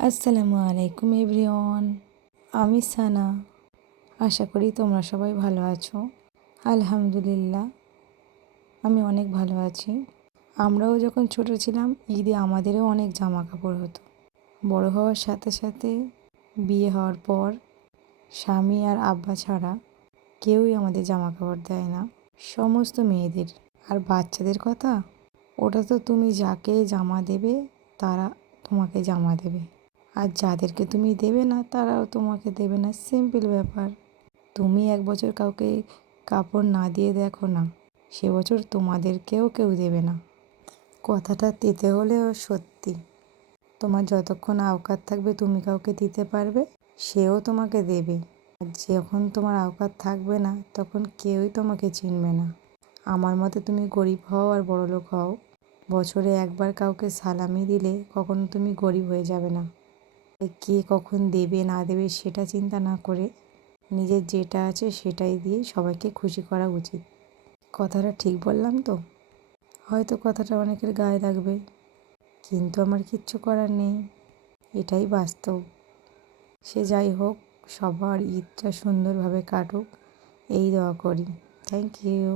আসসালামু আলাইকুম এভরিওয়ান। আমি সানা। আশা করি তোমরা সবাই ভালো আছো। আলহামদুলিল্লাহ, আমি অনেক ভালো আছি। আমরাও যখন ছোট ছিলাম, ঈদে আমাদেরও অনেক জামা কাপড় হতো। বড় হওয়ার সাথে সাথে বিয়ে হওয়ার পর স্বামী আর আব্বা ছাড়া কেউই আমাদের জামা কাপড় দেয় না, সমস্ত মেয়েদের। আর বাচ্চাদের কথা, ওটা তো তুমি যাকে জামা দেবে তারা তোমাকে জামা দেবে, আর যাদেরকে তুমি দেবে না তারাও তোমাকে দেবে না। সিম্পল ব্যাপার। তুমি এক বছর কাউকে কাপড় না দিয়ে দেখো না, সে বছর তোমাদেরকেও কেউ দেবে না। কথাটা তেতে হলেও সত্যি। তোমার যতক্ষণ আওকাত থাকবে তুমি কাউকে দিতে পারবে, সেও তোমাকে দেবে। আর যখন তোমার আওকাত থাকবে না, তখন কেউই তোমাকে চিনবে না। আমার মতে তুমি গরিব হও আর বড়লোক হও, বছরে একবার কাউকে সালামি দিলে কখনো তুমি গরিব হয়ে যাবে না। কে কখন দেবে না দেবে সেটা চিন্তা না করে নিজের যেটা আছে সেটাই দিয়ে সবাইকে খুশি করা উচিত। কথাটা ঠিক বললাম তো? হয়তো কথাটা অনেকের গায়ে লাগবে, কিন্তু আমার কিচ্ছু করার নেই, এটাই বাস্তব। সে যাই হোক, সবার ঈদটা সুন্দরভাবে কাটুক এই দোয়া করি। Thank you.